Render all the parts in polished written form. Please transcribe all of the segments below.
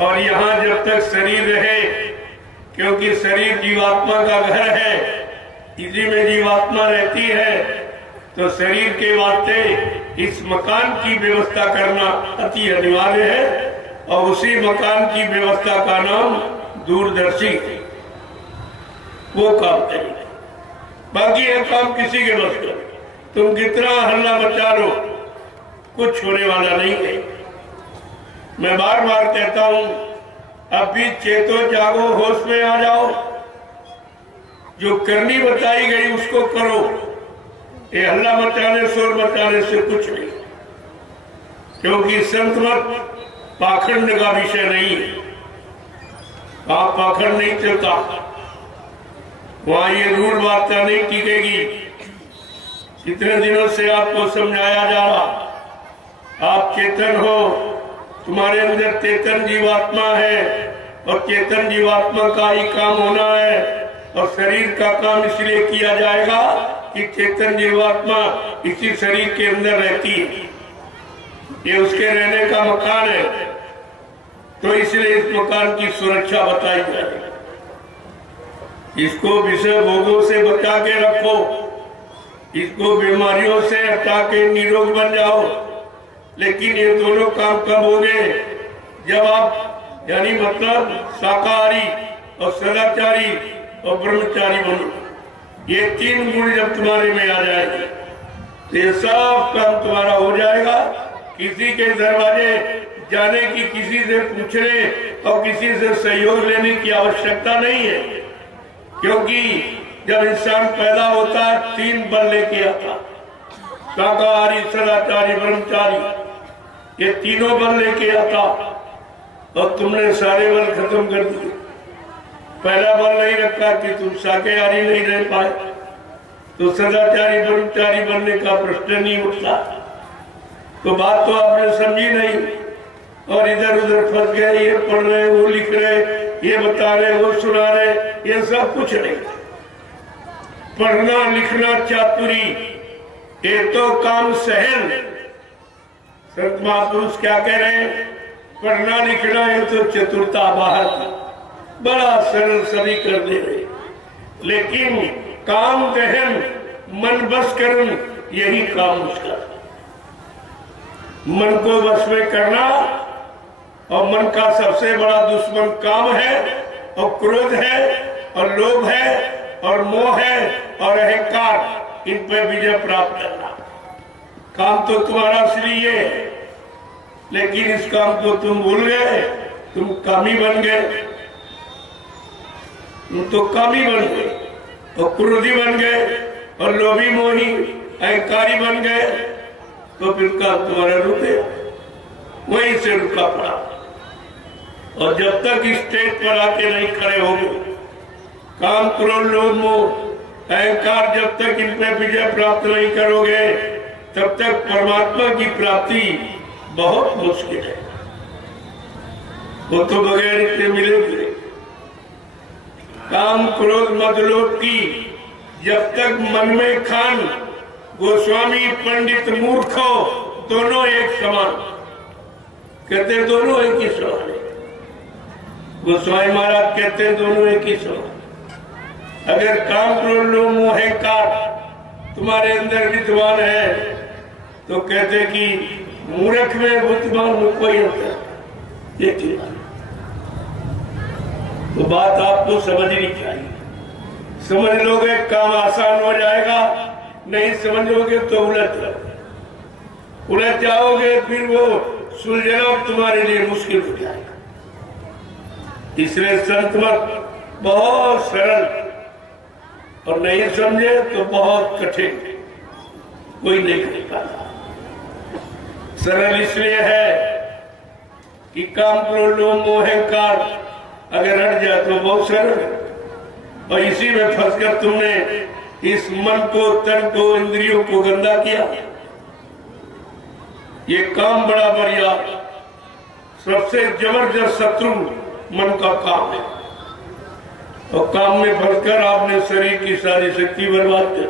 और यहाँ जब तक शरीर रहे, क्योंकि शरीर जीवात्मा का घर है, इसी में जीवात्मा रहती है, तो शरीर के वास्ते इस मकान की व्यवस्था करना अति अनिवार्य है। और उसी मकान की व्यवस्था का नाम दूरदर्शी, वो काम करेंगे। बाकी ये काम किसी के बस का, तुम कितना हल्ला मचा लो, कुछ होने वाला नहीं है। मैं बार बार कहता हूं, अब भी चेतो जागो, होश में आ जाओ, जो करनी बताई गई उसको करो। ये हल्ला मचाने, शोर मचाने से कुछ नहीं, क्योंकि संत मत पाखंड का विषय नहीं है। आप पाखंड नहीं चलता, वहां ये रूढ़ वार्ता नहीं टिकेगी। कितने दिनों से आपको समझाया जा रहा, आप चेतन हो, तुम्हारे अंदर चेतन जीवात्मा है, और चेतन जीवात्मा का ही काम होना है। और शरीर का काम इसलिए किया जाएगा कि चेतन जीवात्मा इसी शरीर के अंदर रहती है, ये उसके रहने का मकान है, तो इसलिए इस मकान की सुरक्षा बताई जाए। इसको विषय भोगों से बचा के रखो, इसको बीमारियों से हटा के निरोग बन जाओ। लेकिन ये दोनों काम कब होंगे? जब आप यानी मतलब शाकाहारी और सदाचारी और ब्रह्मचारी बनो। ये तीन गुण जब तुम्हारे में आ जाएंगे तो ये सब काम तुम्हारा हो जाएगा। किसी के दरवाजे जाने की, किसी से पूछने और किसी से सहयोग लेने की आवश्यकता नहीं है, क्योंकि जब इंसान पैदा होता है तीन बल लेके आता, शाकाहारी, सदाचारी, ब्रह्मचारी, ये तीनों बल लेके आता, और तुमने सारे बल खत्म कर दिए। पहला बल नहीं रखा कि तुम शाकाहारी नहीं रह पाए, तो सदाचारी ब्रह्मचारी बनने का प्रश्न नहीं उठता। तो बात तो आपने समझी नहीं, और इधर उधर फंस गए, ये पढ़ रहे, वो लिख रहे, ये बता रहे, वो सुना रहे, ये सब कुछ नहीं। पढ़ना लिखना चातुरी, ये तो काम सहन। संत महापुरुष क्या कह रहे हैं? पढ़ना लिखना ये तो चतुरता बाहर की, बड़ा सरल सभी कर दे रहे, लेकिन काम दहन, मन बस करन, यही काम उसका। मन को बस में करना, और मन का सबसे बड़ा दुश्मन काम है, और क्रोध है, और लोभ है, और मोह है, और अहंकार। इन पर विजय प्राप्त करना। काम तो तुम्हारा इसलिए है, लेकिन इस काम को तुम भूल गए, तुम कामी बन गए, तुम तो कामी बन गए, और क्रोधी बन गए, और लोभी मोही अहंकारी बन गए, तो फिर काम तुम्हारा रुके, वहीं से रुका पड़ा। और जब तक स्टेज पर आके नहीं खड़े होंगे, काम, क्रोध, लोभ, मोह, अहंकार, जब तक इन पर विजय प्राप्त नहीं करोगे, तब तक परमात्मा की प्राप्ति बहुत मुश्किल है। वो तो बगैर इतने मिलेगी। काम, क्रोध, मद, लोभ की जब तक मन में खान, गोस्वामी पंडित मूर्ख हो, दोनों एक समान, कहते दोनों एक ही समान है। गोस्वामी महाराज कहते दोनों एक ही समान। अगर काम, क्रोध, लोभ, मोह, अहंकार तुम्हारे अंदर विद्वान है, तो कहते कि मूर्ख में बुद्धिमान में कोई अंतर, ये चीज। तो बात आपको समझनी चाहिए। समझ लोगे काम आसान हो जाएगा, नहीं समझोगे तो उलझ जाओगे, फिर वो सुलझना तुम्हारे लिए मुश्किल हो जाएगा। इसलिए संत मत बहुत सरल, और नहीं समझे तो बहुत कठिन, कोई नहीं कर पाता। सरल इसलिए है कि काम, क्रोध, लोभ, मोह, अहंकार अगर हट जाए तो बहुत सरल। और इसी में फंसकर तुमने इस मन को, तन को, इंद्रियों को गंदा किया। ये काम बड़ा बढ़िया, सबसे जबरदस्त शत्रु मन का काम है, और काम में फंसकर आपने शरीर की सारी शक्ति बर्बाद कर,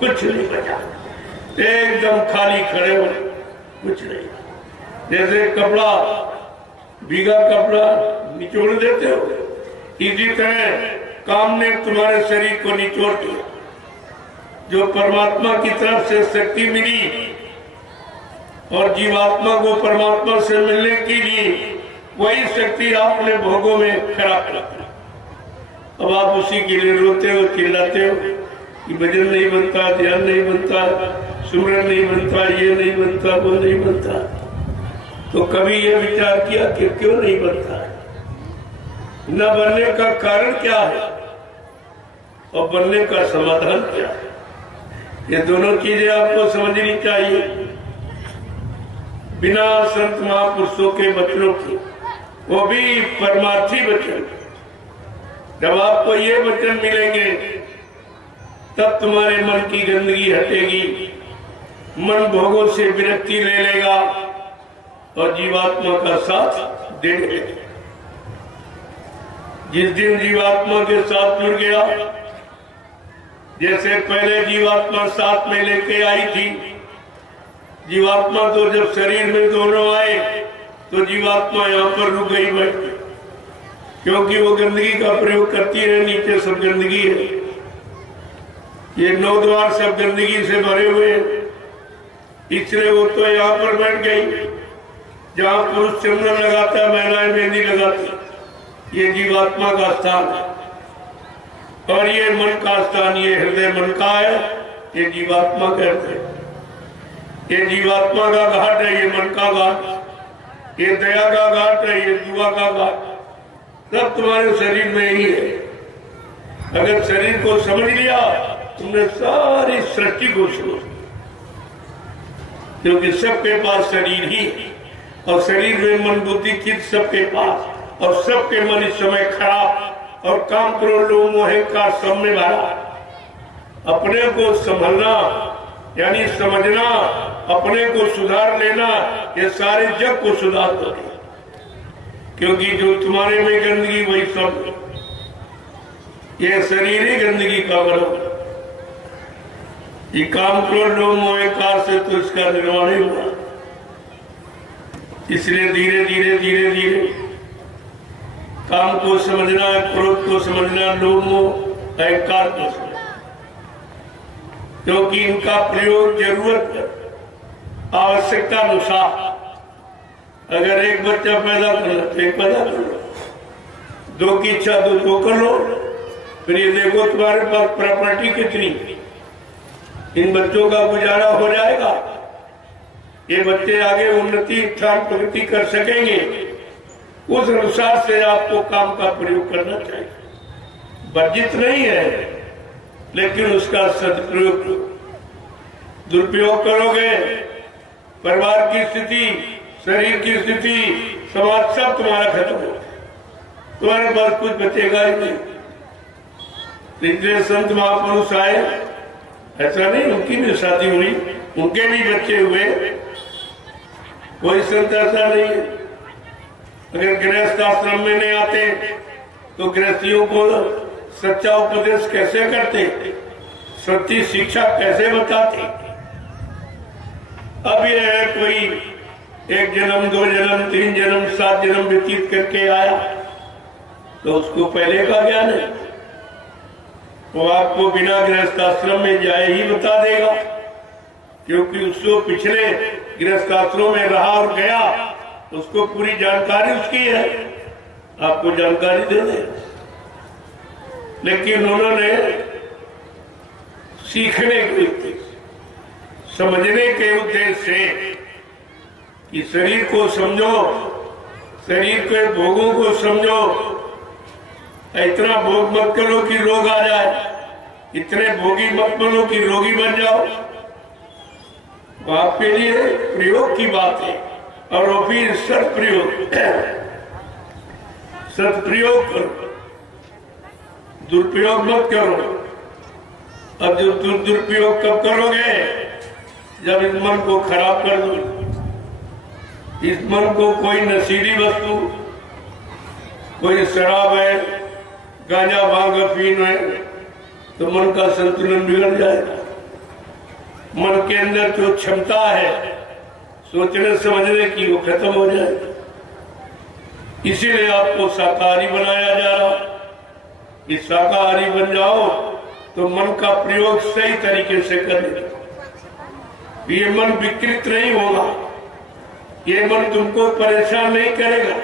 कुछ नहीं बचा, एकदम खाली खड़े हो, कुछ नहीं। जैसे कपड़ा भीगा कपड़ा निचोड़ देते हो। इसी तरह काम ने तुम्हारे शरीर को निचोड़ दिया। जो परमात्मा की तरफ से शक्ति मिली और जीवात्मा को परमात्मा से मिलने के लिए वही शक्ति आपने भोगों में खराब कर दी। अब आप उसी के लिए रोते हो, चिल्लाते हो कि भजन नहीं बनता, ध्यान नहीं बनता, सुमरन नहीं बनता, ये नहीं बनता, वो नहीं बनता। तो कभी ये विचार किया कि क्यों नहीं बनता है? न बनने का कारण क्या है और बनने का समाधान क्या है? ये दोनों चीजें आपको समझनी चाहिए। बिना संत महापुरुषों के वचनों की, वो भी परमार्थी वचन, जब आपको ये वचन मिलेंगे तब तुम्हारे मन की गंदगी हटेगी, मन भोगों से विरक्ति ले लेगा और जीवात्मा का साथ दे देगा। जिस दिन जीवात्मा के साथ जुड़ गया, जैसे पहले जीवात्मा साथ में लेके आई थी, जीवात्मा तो जब शरीर में दोनों आए तो जीवात्मा यहाँ पर रुक गई बैठ, क्योंकि वो गंदगी का प्रयोग करती है। नीचे सब गंदगी है, ये 9 द्वार सब गंदगी से भरे हुए हैं, इसलिए वो तो यहाँ पर बैठ गई जहाँ पुरुष चंदन लगाता है, महिलाएं मेहंदी लगाती। ये जीवात्मा का स्थान है और ये मन का स्थान, ये हृदय मन का है, ये जीवात्मा का हृदय, ये जीवात्मा का घाट है, ये मन का घाट, ये दया का घाट है, ये दुआ का घाट, सब तुम्हारे शरीर में ही है। अगर शरीर को समझ लिया तुमने सारी सृष्टि को समझ, क्योंकि सबके पास शरीर ही है और शरीर में मन बुद्धि चित्त सबके पास, और सबके मन इस समय खराब और काम क्रोध लोभ मोह का सब में भरा। अपने को संभलना यानी समझना, अपने को सुधार लेना, ये सारे जग को सुधार देगा। क्योंकि जो तुम्हारे में गंदगी वही सब, ये शरीर ही गंदगी का बना। ये काम क्रोध लोभ मोह का से तो इसका निर्माण ही हुआ। इसलिए धीरे धीरे धीरे धीरे काम को समझना, क्रोध को समझना, लोभ मोह अहंकार को समझना, क्योंकि इनका प्रयोग जरूरत आवश्यकता अनुसार। अगर एक बच्चा पैदा करना तो एक पैदा कर लो, 2 की इच्छा तो 2 कर लो। फिर ये देखो तुम्हारे पास प्रॉपर्टी कितनी, इन बच्चों का गुजारा हो जाएगा, ये बच्चे आगे उन्नति स्थान प्रगति कर सकेंगे। उस अनुसार से आपको काम का प्रयोग करना चाहिए। वर्जित नहीं है, लेकिन उसका सदुपयोग, दुरुपयोग करोगे, परिवार की स्थिति, शरीर की स्थिति, समाज सब तुम्हारा खत्म हो, तुम्हारे पास कुछ बचेगा ही नहीं। इसलिए संत महापुरुष आए, ऐसा नहीं उनकी भी शादी हुई, उनके भी बच्चे हुए, कोई संत ऐसा नहीं है। अगर गृहस्थ आश्रम में नहीं आते तो गृहस्थियों को सच्चा उपदेश कैसे करते, सच्ची शिक्षा कैसे बताते? अब यह है कोई 1 जन्म 2 जन्म 3 जन्म 7 जन्म व्यतीत करके आया तो उसको पहले का ज्ञान है, वो आपको बिना गृहस्थ आश्रम में जाए ही बता देगा, क्योंकि उसको पिछले गृहस्थ आश्रम में रहा और गया, उसको पूरी जानकारी उसकी है, आपको जानकारी दे दे। लेकिन उन्होंने सीखने के उद्देश्य, समझने के उद्देश्य से कि शरीर को समझो, शरीर के भोगों को समझो, इतना भोग मत करो कि रोग आ जाए, इतने भोगी मत बनो कि रोगी बन जाओ। आपके लिए प्रयोग की बात है और वो भी सदप्रयोग, सदप्रयोग करो, दुरुपयोग मत करो। अब जो दुरुपयोग कब करोगे? जब इस मन को खराब कर दो, इस मन को कोई नशीली वस्तु, कोई शराब है, गांजा भांग अफीम है, तो मन का संतुलन बिगड़ जाएगा। मन के अंदर जो क्षमता है सोचने समझने की, वो खत्म हो जाएगी। इसीलिए आपको शाकाहारी बनाया जा रहा। कि शाकाहारी बन जाओ तो मन का प्रयोग सही तरीके से करें। ये मन विकृत नहीं होगा, ये मन तुमको परेशान नहीं करेगा।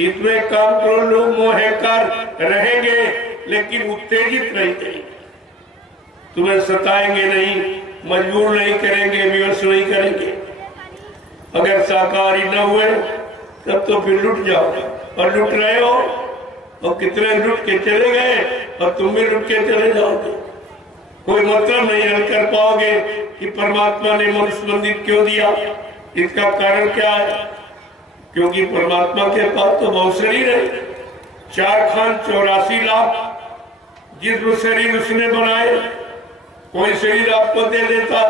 इसमें काम करो, लोग मोहकार रहेंगे लेकिन उत्तेजित नहीं करेंगे, तुम्हें सताएंगे नहीं, मजबूर नहीं करेंगे, विवश नहीं करेंगे। अगर शाकाहारी न हुए तब तो फिर लुट जाओगे, और लुट रहे हो, और कितने लुट के चले गए और तुम भी लुट के चले जाओगे। कोई मतलब नहीं हल कर पाओगे कि परमात्मा ने मनुष्य मंदिर क्यों दिया। इसका कारण क्या है? क्योंकि परमात्मा के पास तो बहुत शरीर है, 4 खान 84 लाख जिस्म शरीर उसने बनाए। कोई शरीर आपको दे देता,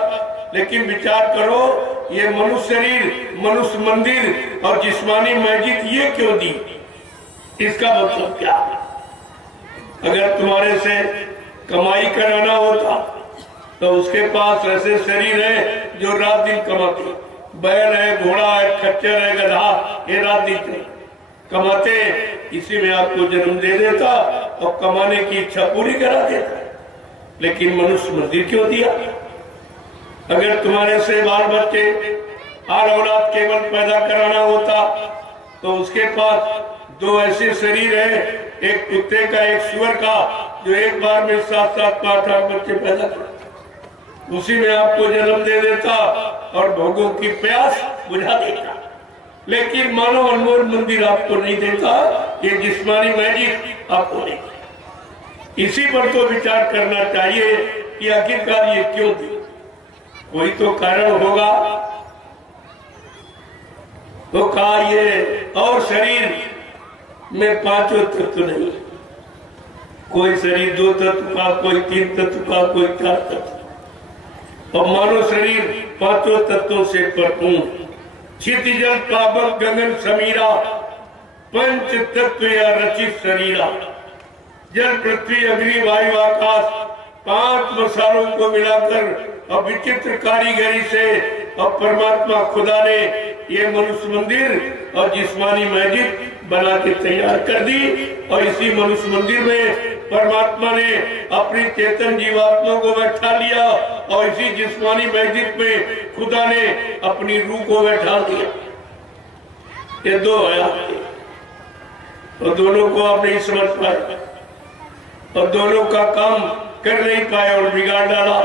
लेकिन विचार करो, ये मनुष्य शरीर, मनुष्य मंदिर और जिस्मानी मस्जिद ये क्यों दी? इसका मतलब क्या है? अगर तुम्हारे से कमाई कराना होता तो उसके पास ऐसे शरीर है जो रात दिन कमाते, बैल है, घोड़ा है, खच्चर है, गधा, ये रात दिन कमाते, इसी में आपको जन्म दे देता और कमाने की इच्छा पूरी करा देता। लेकिन मनुष्य मंदिर क्यों दिया? अगर तुम्हारे से बाल बच्चे और औलाद केवल पैदा कराना होता तो उसके पास 2 ऐसे शरीर है, एक कुत्ते का, एक सुअर का, जो एक बार में 7-7, 8-8 बच्चे पैदा करता, उसी में आपको जन्म दे देता और भोगों की प्यास बुझा देता। लेकिन मानो अनमोल मंदिर आपको नहीं देता, ये जिस्मानी मैजिक आपको नहीं। इसी पर तो विचार करना चाहिए कि आखिरकार ये क्यों दी। कोई तो कारण होगा। तो कहा ये और शरीर में 5 तत्व नहीं, कोई शरीर 2 तत्व का, कोई 3 तत्व का, कोई 4 तत्व। और मानव शरीर 5 तत्वों से भरपूर, क्षितिजल पावक गगन समीरा, 5 तत्व या रचित शरीरा। जल पृथ्वी अग्नि वायु आकाश 5 मसालों को मिलाकर और विचित्र कारीगरी से और परमात्मा खुदा ने ये मनुष्य मंदिर और जिस्मानी मस्जिद बना के तैयार कर दी। और इसी मनुष्य मंदिर में परमात्मा ने अपनी चेतन जीवात्मा को बैठा लिया और इसी जिस्मानी मस्जिद में खुदा ने अपनी रूह को बैठा दिया। ये 2 आयात थे और दोनों को आप नहीं समझ पाए और दोनों का काम कर नहीं पाए और बिगाड़ डाला।